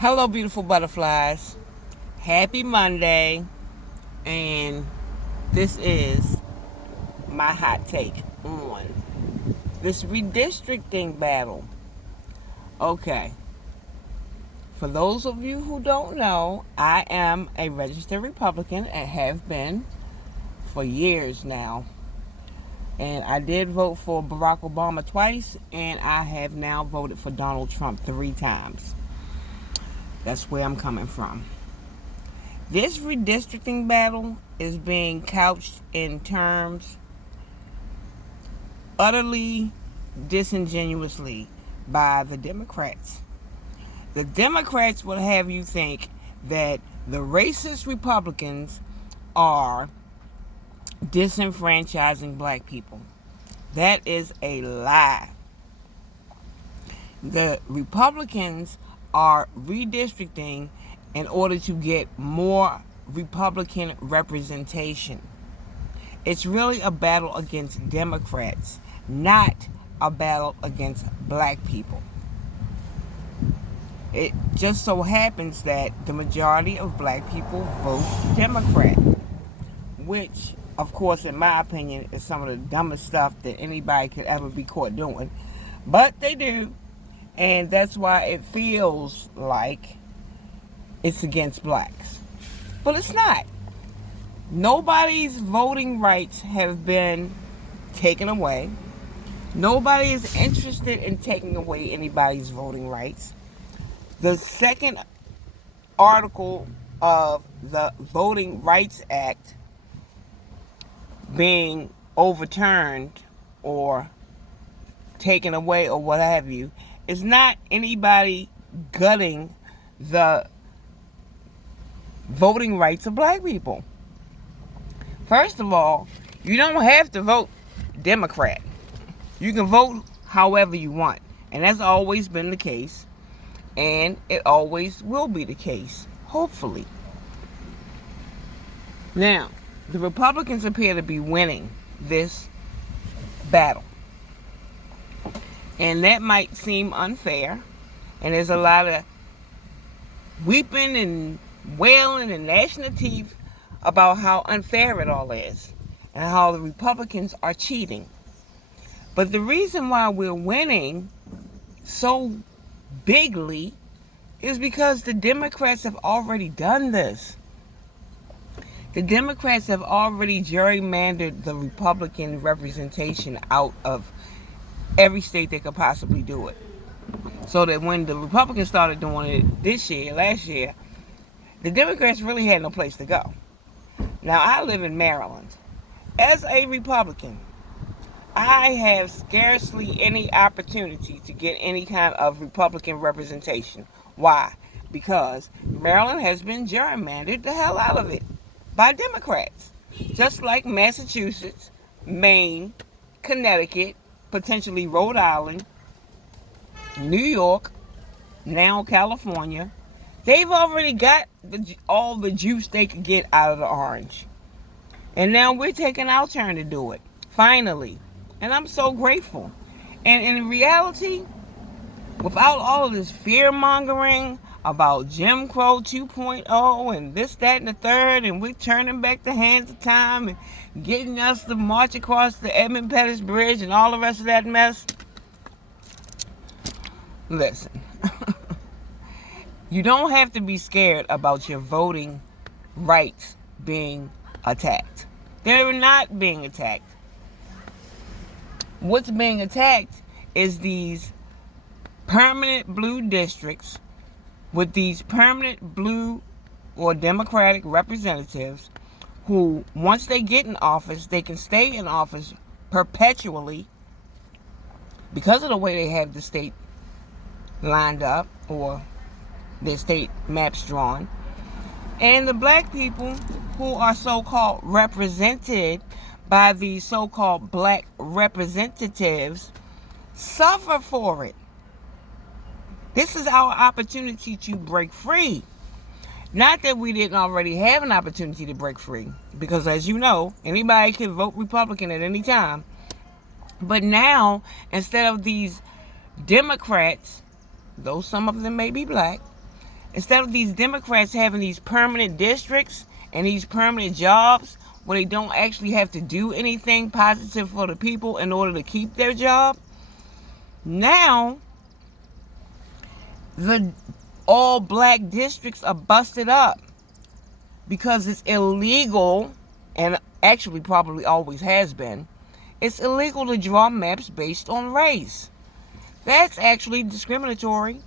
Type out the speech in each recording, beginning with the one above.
Hello, beautiful butterflies. Happy Monday. And this is my hot take on this redistricting battle. Okay. For those of you who don't know, I am a registered Republican and have been for years now. And I did vote for Barack Obama twice, and I have now voted for Donald Trump 3 times. That's where I'm coming from. This redistricting battle is being couched in terms utterly disingenuously by the Democrats. The Democrats will have you think that the racist Republicans are disenfranchising black people. That is a lie. The Republicans are redistricting in order to get more Republican representation. It's really a battle against Democrats, not a battle against black people. It just so happens that the majority of black people vote Democrat, which, of course, in my opinion, is some of the dumbest stuff that anybody could ever be caught doing. But they do, and that's why it feels like it's against blacks. But it's not. Nobody's voting rights have been taken away. Nobody is interested in taking away anybody's voting rights. The second article of the Voting Rights Act being overturned or taken away or what have you is not anybody gutting the voting rights of black people. First of all, you don't have to vote Democrat. You can vote however you want. And that's always been the case. And it always will be the case, hopefully. Now, the Republicans appear to be winning this battle. And that might seem unfair. And there's a lot of weeping and wailing and gnashing of teeth about how unfair it all is and how the Republicans are cheating. But the reason why we're winning so bigly is because the Democrats have already done this. The Democrats have already gerrymandered the Republican representation out of every state they could possibly do it. So that when the Republicans started doing it last year, the Democrats really had no place to go. Now, I live in Maryland. As a Republican, I have scarcely any opportunity to get any kind of Republican representation. Why? Because Maryland has been gerrymandered the hell out of it by Democrats. Just like Massachusetts, Maine, Connecticut, potentially Rhode Island, New York, now California. They've already got all the juice they could get out of the orange. And now we're taking our turn to do it. Finally. And I'm so grateful. And in reality, without all of this fear-mongering about Jim Crow 2.0 and this, that, and the third, and we're turning back the hands of time and getting us to march across the Edmund Pettus Bridge and all the rest of that mess. Listen. You don't have to be scared about your voting rights being attacked. They're not being attacked. What's being attacked is these permanent blue districts with these permanent blue or Democratic representatives who, once they get in office, they can stay in office perpetually because of the way they have the state lined up or their state maps drawn. And the black people who are so-called represented by these so-called black representatives suffer for it. This is our opportunity to break free. Not that we didn't already have an opportunity to break free, because as you know, anybody can vote Republican at any time. But now, instead of these Democrats, though some of them may be black, Instead of these Democrats having these permanent districts and these permanent jobs where they don't actually have to do anything positive for the people in order to keep their job, now the all black districts are busted up because it's illegal, and actually probably always has been, it's illegal to draw maps based on race. That's actually discriminatory.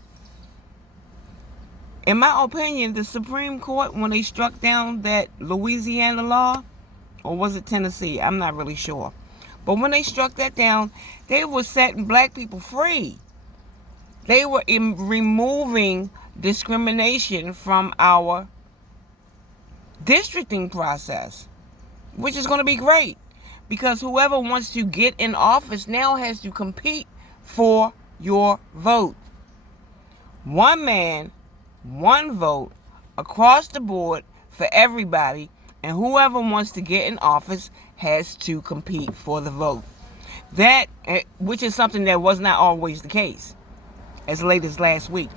In my opinion, the Supreme Court, when they struck down that Louisiana law, or was it Tennessee? I'm not really sure. But when they struck that down, they were setting black people free. They were removing discrimination from our districting process, which is going to be great, because whoever wants to get in office now has to compete for your vote. One man, one vote across the board for everybody, and whoever wants to get in office has to compete for the vote. That, which is something that was not always the case as late as last week.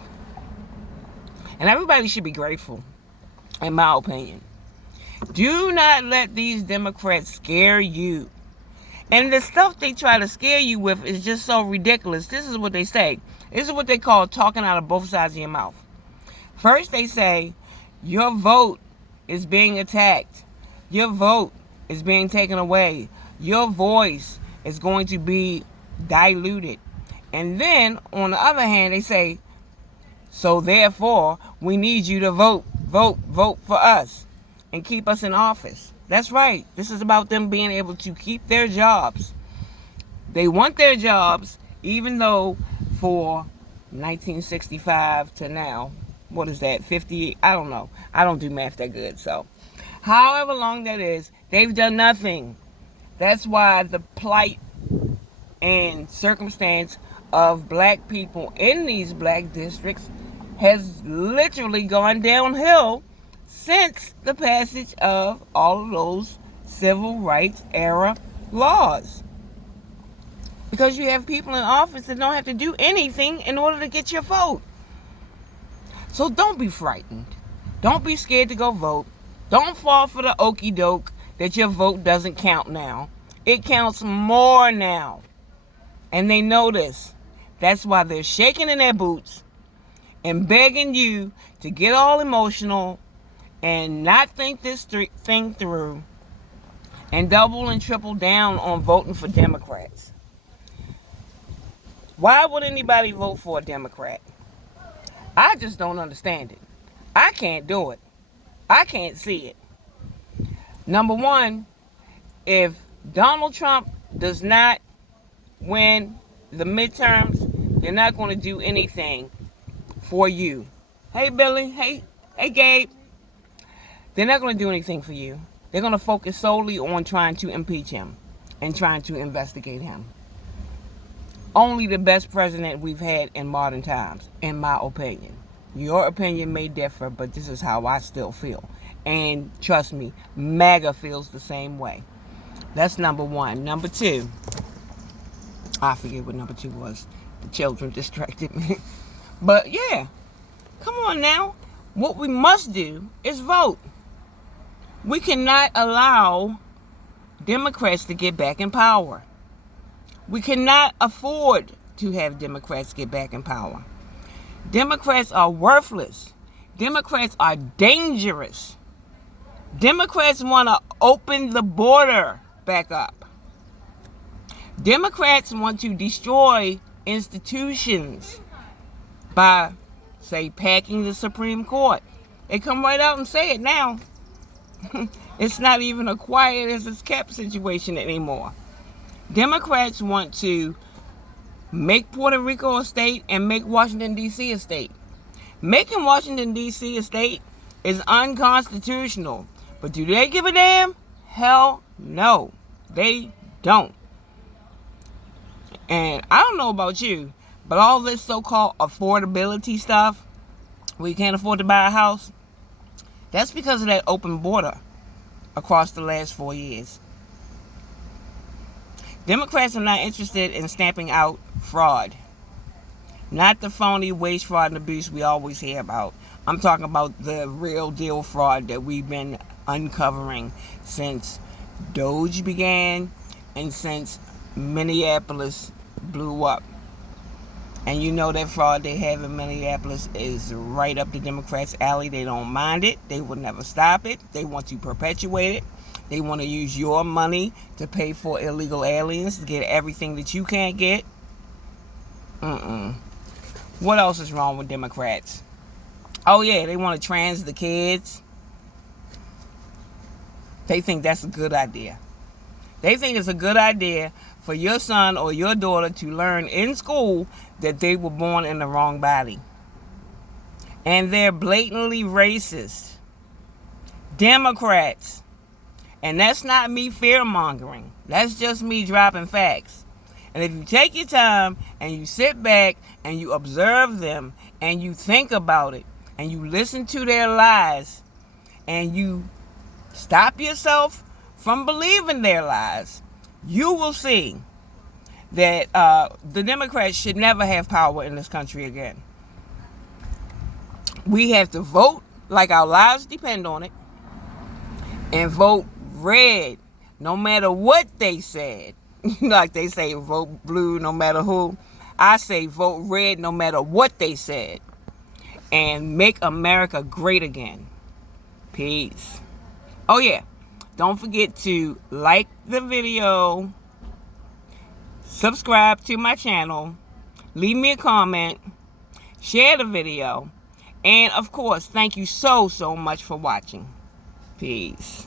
And everybody should be grateful, in my opinion. Do not let these Democrats scare you. And the stuff they try to scare you with is just so ridiculous. This is what they say. This is what they call talking out of both sides of your mouth. First they say, your vote is being attacked. Your vote is being taken away. Your voice is going to be diluted. And then, on the other hand, they say, so therefore, we need you to vote for us and keep us in office. That's right. This is about them being able to keep their jobs. They want their jobs, even though for 1965 to now, what is that, 50? I don't know. I don't do math that good, so. However long that is, they've done nothing. That's why the plight and circumstance of black people in these black districts has literally gone downhill since the passage of all of those civil rights era laws. Because you have people in office that don't have to do anything in order to get your vote. So don't be frightened. Don't be scared to go vote. Don't fall for the okie doke that your vote doesn't count now. It counts more now. And they know this. That's why they're shaking in their boots and begging you to get all emotional and not think this thing through and double and triple down on voting for Democrats. Why would anybody vote for a Democrat? I just don't understand it. I can't do it. I can't see it. Number one, if Donald Trump does not win the midterms, they're not going to do anything for you. Hey, Billy. Hey, Gabe. They're not going to do anything for you. They're going to focus solely on trying to impeach him and trying to investigate him. Only the best president we've had in modern times, in my opinion. Your opinion may differ, but this is how I still feel. And trust me, MAGA feels the same way. That's number one. Number two, I forget what number two was. The children distracted me. But yeah, come on now. What we must do is vote. We cannot allow Democrats to get back in power. We cannot afford to have Democrats get back in power. Democrats are worthless. Democrats are dangerous. Democrats want to open the border back up. Democrats want to destroy institutions by, say, packing the Supreme Court. They come right out and say it now. It's not even a quiet as it's kept situation anymore. Democrats want to make Puerto Rico a state and make Washington, D.C. a state. Making Washington, D.C. a state is unconstitutional. But do they give a damn? Hell no. They don't. And I don't know about you, but all this so-called affordability stuff, where you can't afford to buy a house, that's because of that open border across the last 4 years. Democrats are not interested in stamping out fraud. Not the phony waste, fraud, and abuse we always hear about. I'm talking about the real deal fraud that we've been uncovering since Doge began and since Minneapolis blew up. And you know that fraud they have in Minneapolis is right up the Democrats' alley. They don't mind it. They will never stop it. They want to perpetuate it. They want to use your money to pay for illegal aliens to get everything that you can't get. What else is wrong with Democrats? Oh yeah, they want to trans the kids. They think that's a good idea. They think it's a good idea for your son or your daughter to learn in school that they were born in the wrong body. And they're blatantly racist. Democrats. And that's not me fear-mongering. That's just me dropping facts. And if you take your time and you sit back and you observe them and you think about it and you listen to their lies and you stop yourself from believing their lies, you will see that the Democrats should never have power in this country again. We have to vote like our lives depend on it and vote red no matter what they said. Like they say vote blue no matter who. I say vote red no matter what they said. And make America great again. Peace. Oh yeah, don't forget to like the video, subscribe to my channel, leave me a comment, share the video, and of course, thank you so much for watching. Peace.